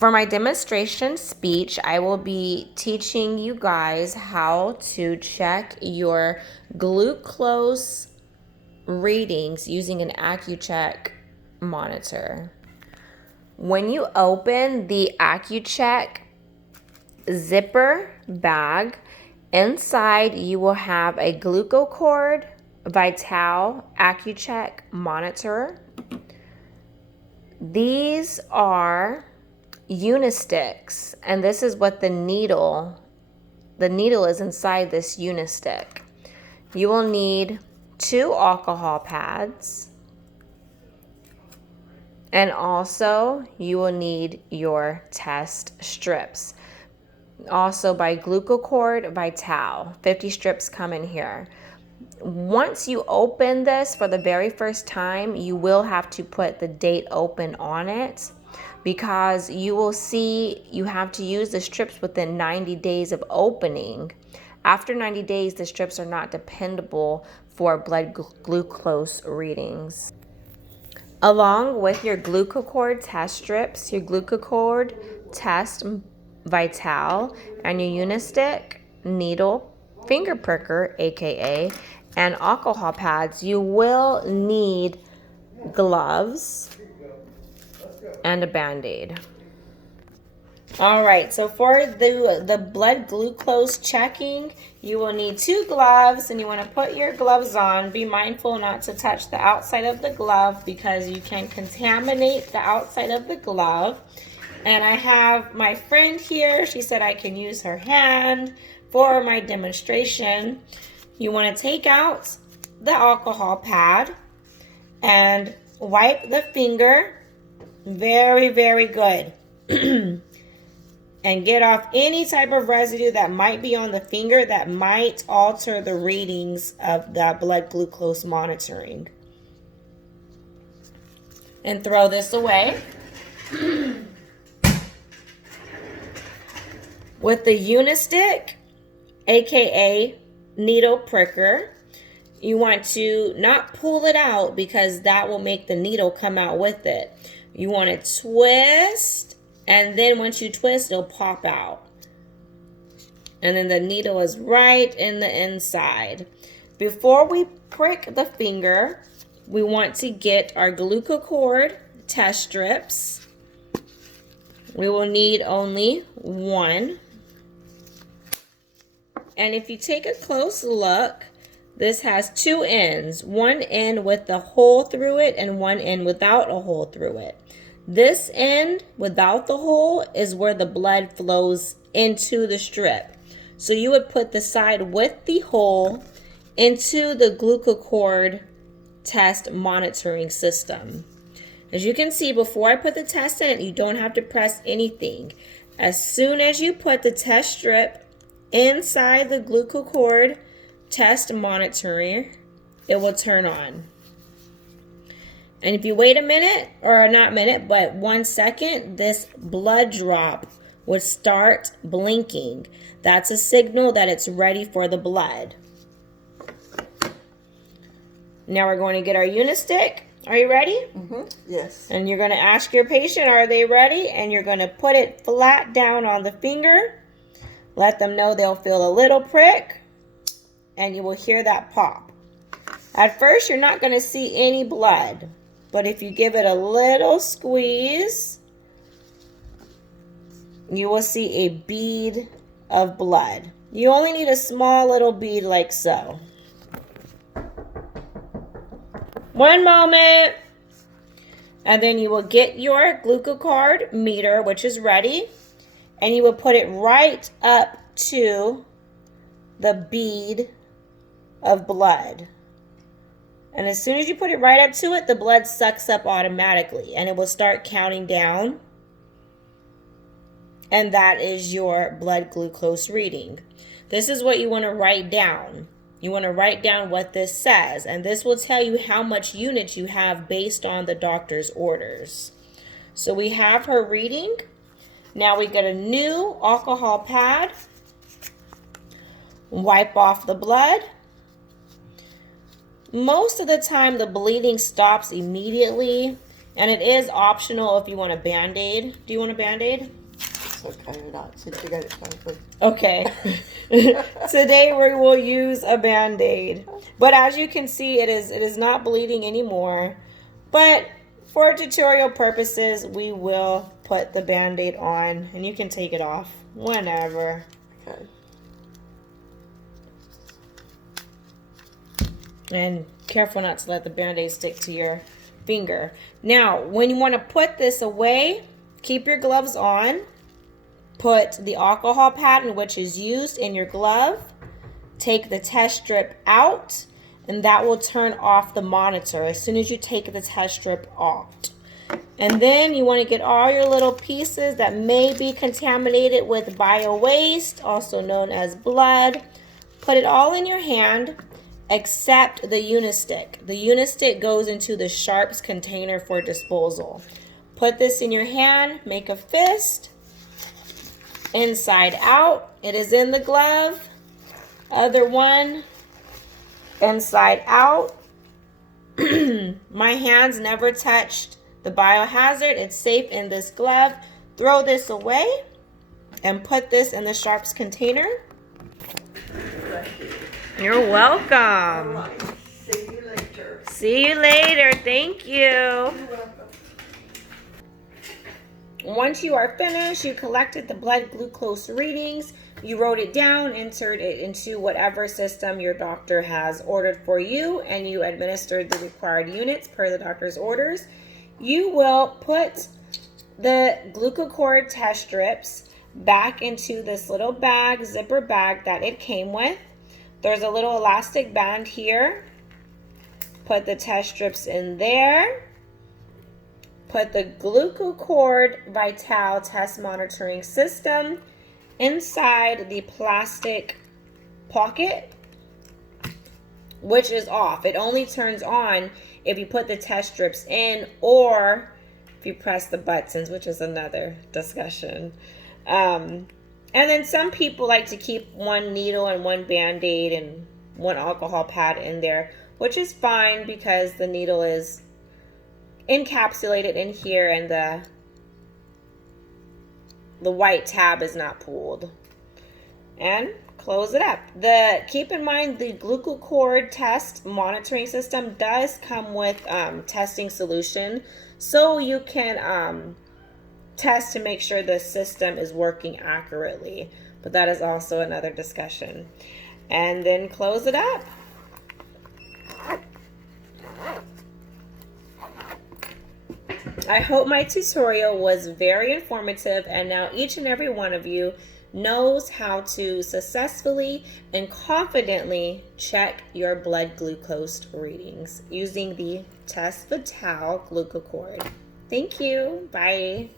For my demonstration speech, I will be teaching you guys how to check your glucose readings using an AccuCheck monitor. When you open the AccuCheck zipper bag, inside you will have a Glucocard Vital AccuCheck monitor. These are Unisticks, and this is what the needle is inside this Unistick. You will need 2 alcohol pads, and also you will need your test strips. Also by Glucocard Vital, 50 strips come in here. Once you open this for the very first time, you will have to put the date open on it, because you will see you have to use the strips within 90 days of opening. After 90 days, the strips are not dependable for blood glucose readings. Along with your Glucocard test strips, your Glucocard test Vital, and your Unistick needle finger pricker, aka, and alcohol pads, you will need gloves and a Band-Aid. All right, so for the blood glucose checking, you will need 2 gloves, and you want to put your gloves on. Be mindful not to touch the outside of the glove, because you can contaminate the outside of the glove. And I have my friend here. She said I can use her hand for my demonstration. You want to take out the alcohol pad and wipe the finger very, very good. And get off any type of residue that might be on the finger that might alter the readings of that blood glucose monitoring. And throw this away. With the Unistick, aka needle pricker, you want to not pull it out, because that will make the needle come out with it. You want to twist, and then once you twist, it'll pop out. And then the needle is right in the inside. Before we prick the finger, we want to get our Glucocard test strips. We will need only 1. And if you take a close look, this has 2 ends. 1 end with the hole through it and 1 end without a hole through it. This end without the hole is where the blood flows into the strip. So you would put the side with the hole into the Glucocard test monitoring system. As you can see, before I put the test in, you don't have to press anything. As soon as you put the test strip inside the Glucocard test monitor, it will turn on. And if you wait a minute, or not minute, but 1 second, this blood drop would start blinking. That's a signal that it's ready for the blood. Now we're going to get our Unistick. Are you ready? Mm-hmm. Yes. And you're going to ask your patient, are they ready? And you're going to put it flat down on the finger. Let them know they'll feel a little prick, and you will hear that pop. At first, you're not going to see any blood, but if you give it a little squeeze, you will see a bead of blood. You only need a small little bead like so. 1 moment. And then you will get your Glucocard meter, which is ready, and you will put it right up to the bead of blood. And as soon as you put it right up to it, the blood sucks up automatically, and it will start counting down. And that is your blood glucose reading. This is what you want to write down. You want to write down what this says, and this will tell you how much units you have based on the doctor's orders. So we have her reading. Now we get a new alcohol pad. Wipe off the blood. Most of the time the bleeding stops immediately. And it is optional if you want a Band-Aid. Do you want a Band-Aid? It's okay or not, since you got it covered. Okay. Today we will use a Band-Aid. But as you can see, it is not bleeding anymore. But for tutorial purposes, we will put the Band-Aid on, and you can take it off whenever. Okay. And careful not to let the Band-Aid stick to your finger. Now, when you want to put this away, keep your gloves on. Put the alcohol pad, which is used in your glove. Take the test strip out, and that will turn off the monitor as soon as you take the test strip off. And then you want to get all your little pieces that may be contaminated with bio waste, also known as blood. Put it all in your hand, except the Unistick. The Unistick goes into the sharps container for disposal. Put this in your hand, make a fist. Inside out, it is in the glove. Other one, inside out. My hands never touched the biohazard. It's safe in this glove. Throw this away and put this in the sharps container. You're welcome. All right. See you later. See you later. Thank you. You're welcome. Once you are finished, you collected the blood glucose readings, you wrote it down, entered it into whatever system your doctor has ordered for you, and you administered the required units per the doctor's orders. You will put the Glucocard test strips back into this little bag, zipper bag that it came with. There's a little elastic band here. Put the test strips in there. Put the Glucocard Vital test monitoring system inside the plastic pocket, which is off. It only turns on if you put the test strips in or if you press the buttons, which is another discussion. And then some people like to keep one needle and one Band-Aid and one alcohol pad in there, which is fine because the needle is encapsulated in here and the white tab is not pulled. And close it up. Keep in mind the Glucocard test monitoring system does come with testing solution, so you can test to make sure the system is working accurately, but that is also another discussion. And then close it up. I hope my tutorial was very informative, and now each and every one of you knows how to successfully and confidently check your blood glucose readings using the Test Vital Glucocard. Thank you. Bye.